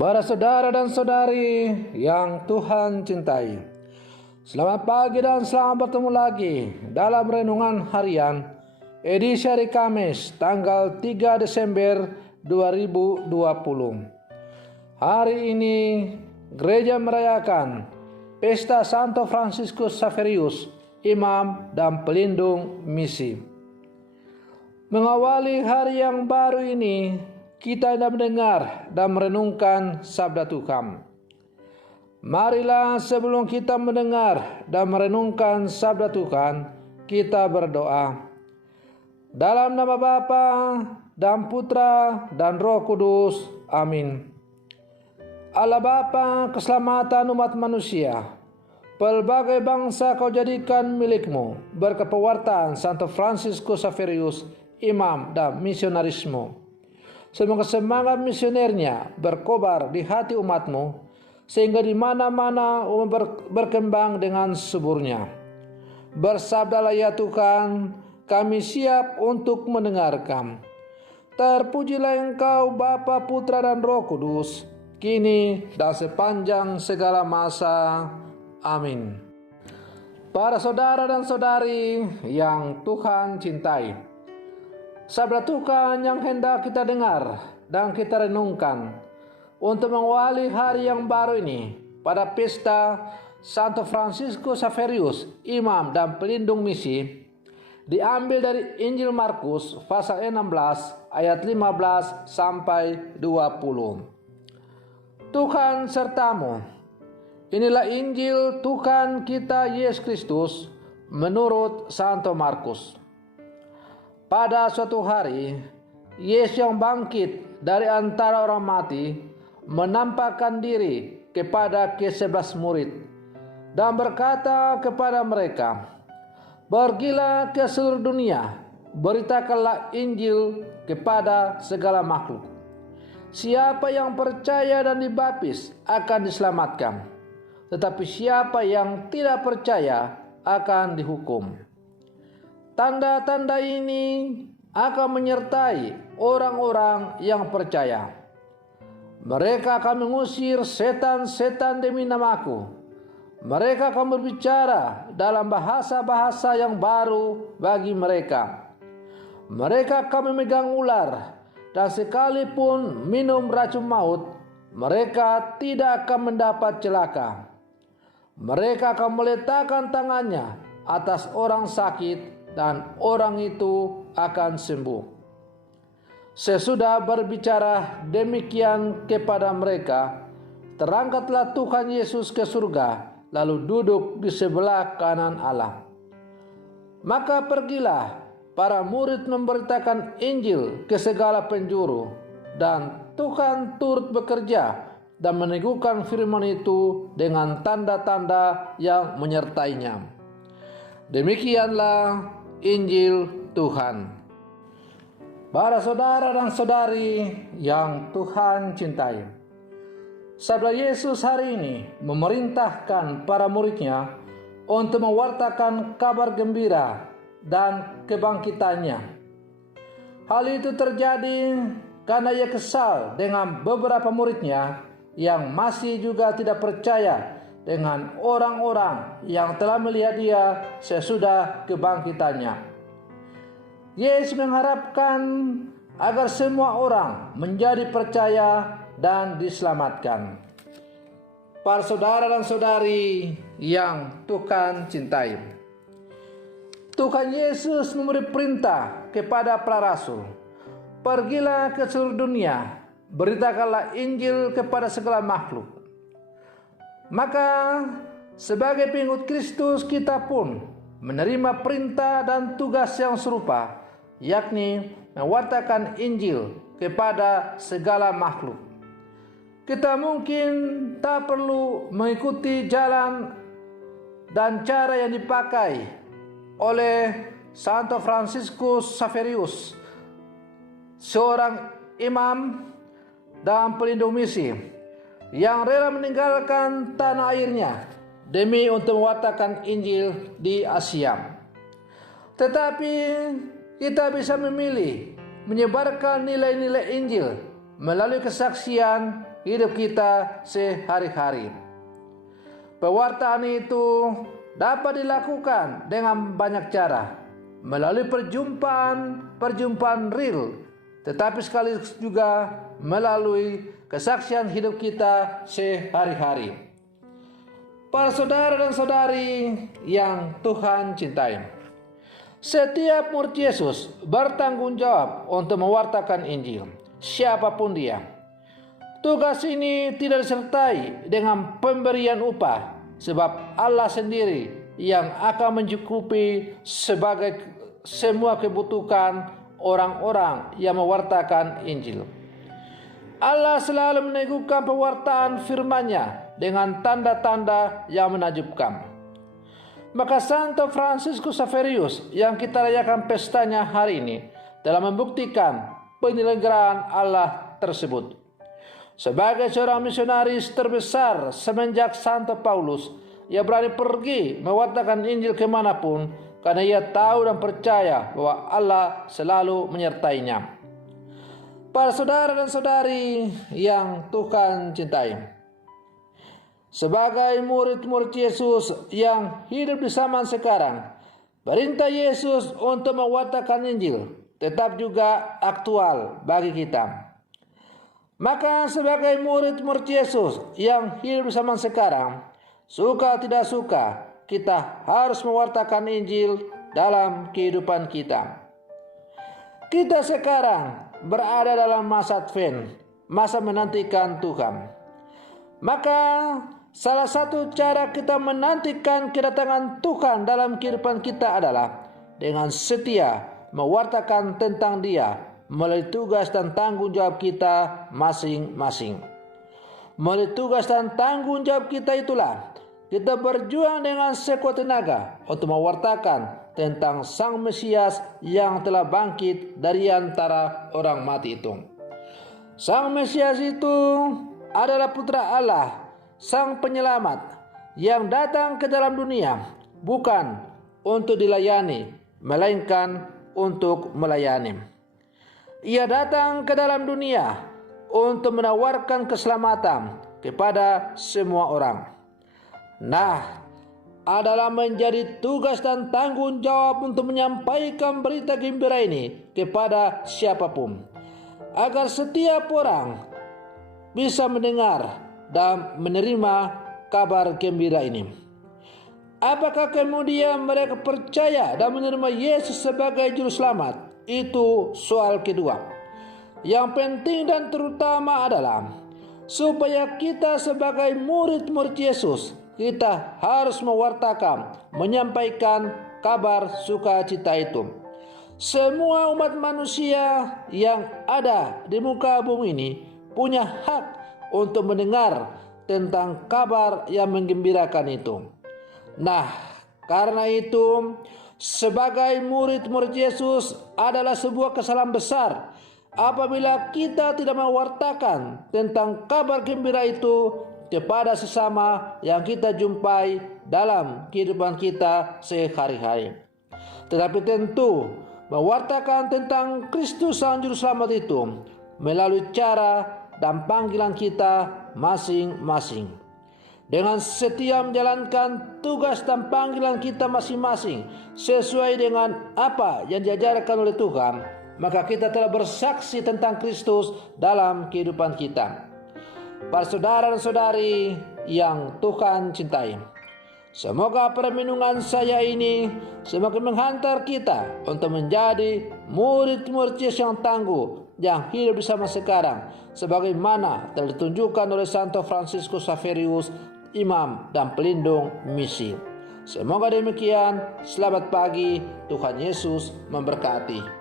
Para saudara dan saudari yang Tuhan cintai, selamat pagi dan selamat bertemu lagi dalam Renungan Harian edisi hari Kamis tanggal 3 Desember 2020. Hari ini gereja merayakan Pesta Santo Fransiskus Xaverius, Imam dan Pelindung Misi. Mengawali hari yang baru ini, kita hendak mendengar dan merenungkan sabda Tuhan. Marilah sebelum kita mendengar dan merenungkan sabda Tuhan, kita berdoa. Dalam nama Bapa dan Putra dan Roh Kudus. Amin. Allah Bapa, keselamatan umat manusia, pelbagai bangsa kau jadikan milikmu, berkat pewartaan Santo Fransiskus Xaverius, imam dan misionarismu. Semoga semangat misionernya berkobar di hati umatmu, sehingga di mana-mana berkembang dengan suburnya. Bersabdalah ya Tuhan, kami siap untuk mendengarkan. Terpujilah Engkau Bapa, Putra dan Roh Kudus, kini dan sepanjang segala masa. Amin. Para saudara dan saudari yang Tuhan cintai, sabda Tuhan yang hendak kita dengar dan kita renungkan untuk mengawali hari yang baru ini pada pesta Santo Fransiskus Xaverius, imam dan pelindung misi, diambil dari Injil Markus pasal 16 ayat 15 sampai 20. Tuhan sertamu. Inilah Injil Tuhan kita Yesus Kristus menurut Santo Markus. Pada suatu hari, Yesus yang bangkit dari antara orang mati menampakkan diri kepada ke-11 murid dan berkata kepada mereka, "Pergilah ke seluruh dunia, beritakanlah Injil kepada segala makhluk. Siapa yang percaya dan dibaptis akan diselamatkan, tetapi siapa yang tidak percaya akan dihukum." Tanda-tanda ini akan menyertai orang-orang yang percaya. Mereka akan mengusir setan-setan demi namaku. Mereka akan berbicara dalam bahasa-bahasa yang baru bagi mereka. Mereka akan memegang ular, dan sekalipun minum racun maut, mereka tidak akan mendapat celaka. Mereka akan meletakkan tangannya atas orang sakit, dan orang itu akan sembuh. Sesudah berbicara demikian kepada mereka, terangkatlah Tuhan Yesus ke surga, lalu duduk di sebelah kanan Allah. Maka pergilah para murid memberitakan Injil ke segala penjuru, dan Tuhan turut bekerja dan meneguhkan firman itu dengan tanda-tanda yang menyertainya. Demikianlah Injil Tuhan. Para saudara dan saudari yang Tuhan cintai, sabda Yesus hari ini memerintahkan para muridnya untuk mewartakan kabar gembira dan kebangkitannya. Hal itu terjadi karena ia kesal dengan beberapa muridnya yang masih juga tidak percaya dengan orang-orang yang telah melihat dia sesudah kebangkitannya. Yesus mengharapkan agar semua orang menjadi percaya dan diselamatkan. Para saudara dan saudari yang Tuhan cintai, Tuhan Yesus memberi perintah kepada para rasul, "Pergilah ke seluruh dunia, beritakanlah Injil kepada segala makhluk." Maka sebagai pengikut Kristus, kita pun menerima perintah dan tugas yang serupa, yakni mewartakan Injil kepada segala makhluk. Kita mungkin tak perlu mengikuti jalan dan cara yang dipakai oleh Santo Fransiskus Xaverius, seorang imam dan pelindung misi yang rela meninggalkan tanah airnya demi untuk mewartakan Injil di Asia. Tetapi kita bisa memilih menyebarkan nilai-nilai Injil melalui kesaksian hidup kita sehari-hari. Pewartaan itu dapat dilakukan dengan banyak cara, melalui perjumpaan real, tetapi sekaligus juga melalui kesaksian hidup kita sehari-hari. Para saudara dan saudari yang Tuhan cintai, setiap murid Yesus bertanggung jawab untuk mewartakan Injil, siapapun dia. Tugas ini tidak disertai dengan pemberian upah, sebab Allah sendiri yang akan mencukupi sebagai semua kebutuhan orang-orang yang mewartakan Injil. Allah selalu meneguhkan pewartaan firman-Nya dengan tanda-tanda yang menakjubkan. Maka Santo Fransiskus Xaverius yang kita rayakan pestanya hari ini telah membuktikan penyelenggaraan Allah tersebut. Sebagai seorang misionaris terbesar semenjak Santo Paulus, ia berani pergi mewartakan Injil kemanapun karena ia tahu dan percaya bahwa Allah selalu menyertainya. Para saudara dan saudari yang Tuhan cintai, sebagai murid-murid Yesus yang hidup di zaman sekarang, perintah Yesus untuk mewartakan Injil tetap juga aktual bagi kita. Maka sebagai murid-murid Yesus yang hidup di zaman sekarang, suka tidak suka, kita harus mewartakan Injil dalam kehidupan kita. Kita sekarang berada dalam masa Advent, masa menantikan Tuhan. Maka salah satu cara kita menantikan kedatangan Tuhan dalam kehidupan kita adalah dengan setia mewartakan tentang Dia melalui tugas dan tanggung jawab kita masing-masing. Melalui tugas dan tanggung jawab kita itulah kita berjuang dengan sekuat tenaga untuk mewartakan tentang Sang Mesias yang telah bangkit dari antara orang mati itu. Sang Mesias itu adalah Putra Allah, Sang Penyelamat yang datang ke dalam dunia bukan untuk dilayani, melainkan untuk melayani. Ia datang ke dalam dunia untuk menawarkan keselamatan kepada semua orang. Nah, adalah menjadi tugas dan tanggung jawab untuk menyampaikan berita gembira ini kepada siapapun, agar setiap orang bisa mendengar dan menerima kabar gembira ini. Apakah kemudian mereka percaya dan menerima Yesus sebagai juru selamat? Itu soal kedua. Yang penting dan terutama adalah supaya kita sebagai murid-murid Yesus, kita harus mewartakan, menyampaikan kabar sukacita itu. Semua umat manusia yang ada di muka bumi ini punya hak untuk mendengar tentang kabar yang menggembirakan itu. Nah, karena itu sebagai murid-murid Yesus adalah sebuah kesalahan besar apabila kita tidak mewartakan tentang kabar gembira itu kepada sesama yang kita jumpai dalam kehidupan kita sehari-hari. Tetapi tentu mewartakan tentang Kristus Sang Juru Selamat itu melalui cara dan panggilan kita masing-masing. Dengan setia menjalankan tugas dan panggilan kita masing-masing sesuai dengan apa yang diajarkan oleh Tuhan, maka kita telah bersaksi tentang Kristus dalam kehidupan kita. Para saudara dan saudari yang Tuhan cintai, semoga permenungan saya ini semakin menghantar kita untuk menjadi murid-murid Yesus yang tangguh, yang hidup bersama sekarang, sebagaimana telah ditunjukkan oleh Santo Fransiskus Xaverius, imam dan pelindung misi. Semoga demikian. Selamat pagi, Tuhan Yesus memberkati.